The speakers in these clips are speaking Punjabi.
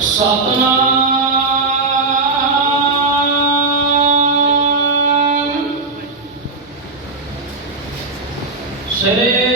ਸਤਨਾਮ। ਸ੍ਰੀ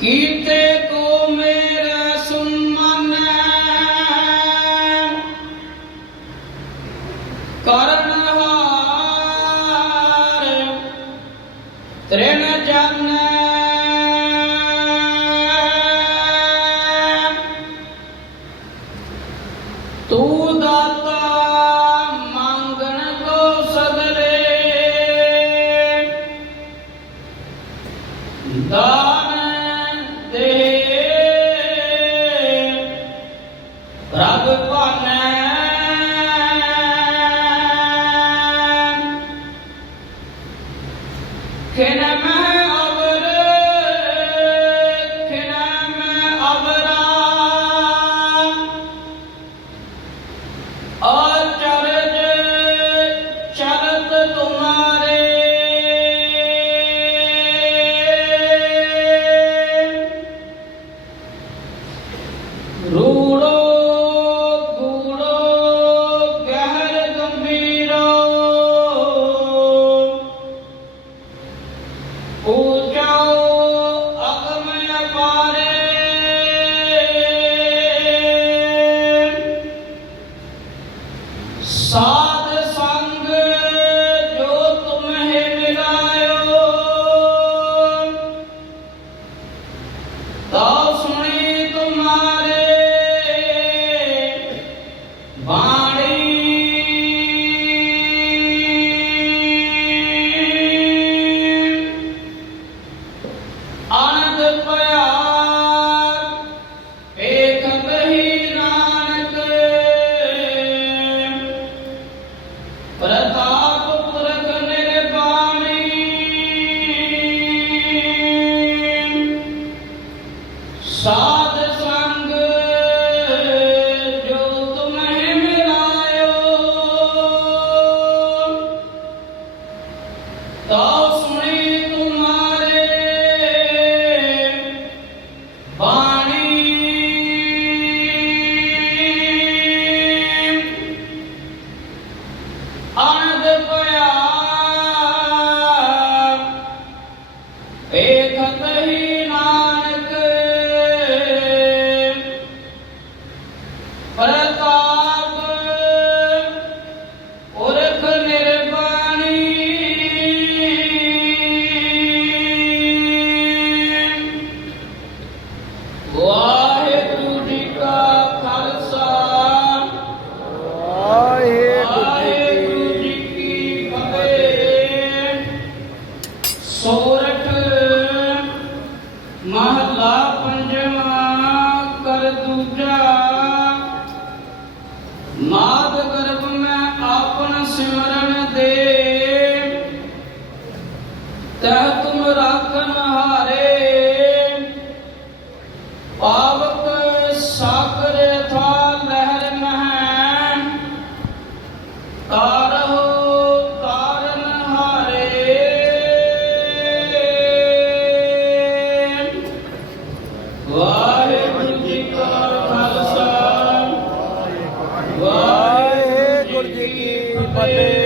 ਕੀਤੇ ਕੋ ਮੇਰਾ ਸੁਨ ਕਰਨ ਹਾਰ ਤ੍ਰਿਣ ਤੂੰ ਦਾਤਾ ਮੰਗਣ ਕੋ ਸਗਲੇ ऊंचो अगम अपार 다 ਫਤਿਹ